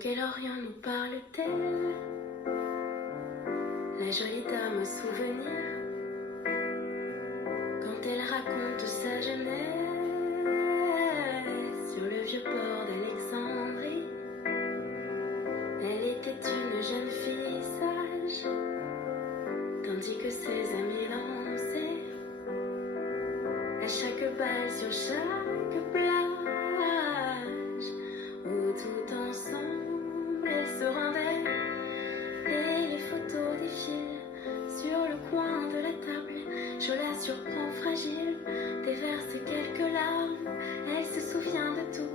quel Orient nous parle-t-elle? La jolie dame au souvenir, quand elle raconte sa jeunesse sur le vieux port d'Alexandrie. Elle était une jeune fille sage, tandis que ses amis dansaient à chaque bal sur chaque plage, où tout ensemble elles se rendaient. Et les photos défilent sur le coin de la table. Je la surprends fragile, déverse quelques larmes. Elle se souvient de tout,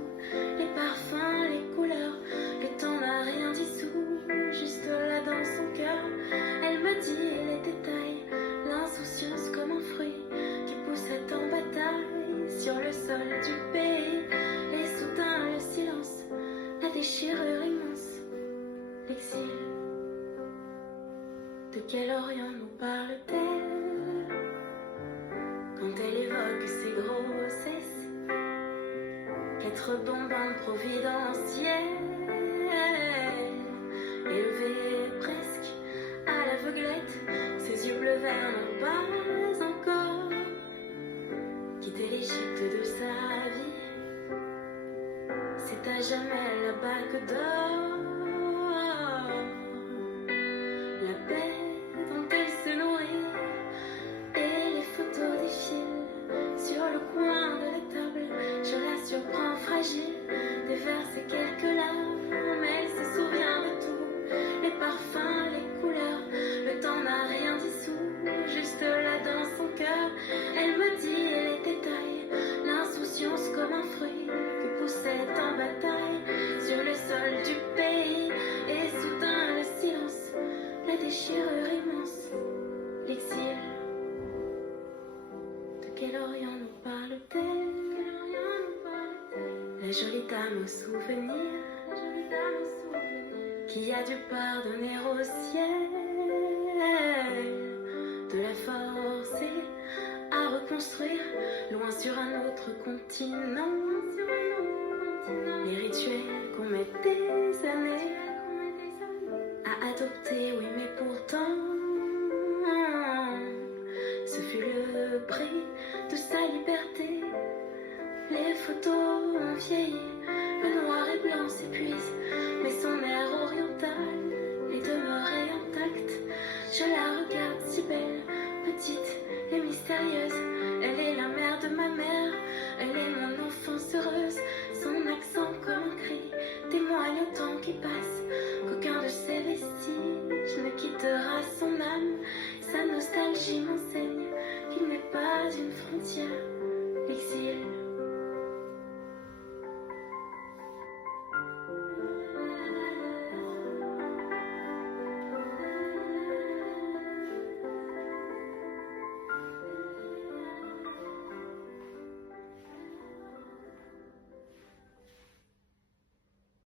les parfums, les couleurs. Le temps n'a rien dissous, juste là dans son cœur. Elle me dit les détails, l'insouciance comme un fruit qui poussait en bataille sur le sol du pays. Et soudain le silence, la déchirure immense, l'exil. De quel Orient nous parle-t-elle quand elle évoque ses grossesses? 4 bonbons providentiels, élevés presque à l'aveuglette. Ses yeux bleu vert n'ont pas encore quitté l'Égypte de sa vie. C'est à jamais la bague d'or, la paix dont elle se nourrit. Et les photos défilent sur le coin de la table. Je la surprends fragile, déverse quelques larmes. Elle se souvient de tout, les parfums, les couleurs. Le temps n'a rien dissous, juste là dans son cœur. Elle me dit les détails, l'insouciance comme un fruit que poussait en bataille sur le sol du pays. Et soudain le silence, la déchirure immense, l'exil. De quel Orient nous parle-t-elle? La jolie dame au souvenir, qui a dû pardonner au ciel, de la forcer à reconstruire loin sur un autre continent. Les rituels qu'on met des années à adopter, oui, mais pourtant ce fut le prix de sa liberté. Les photos ont vieilli, le noir et blanc s'épuise, mais son air oriental est demeuré intact. Je la regarde si belle, petite et mystérieuse. Elle est la mère de ma mère, elle est mon enfance heureuse. Son accent comme un cri témoigne au temps qui passe qu'aucun de ses vestiges ne quittera son âme. Sa nostalgie m'en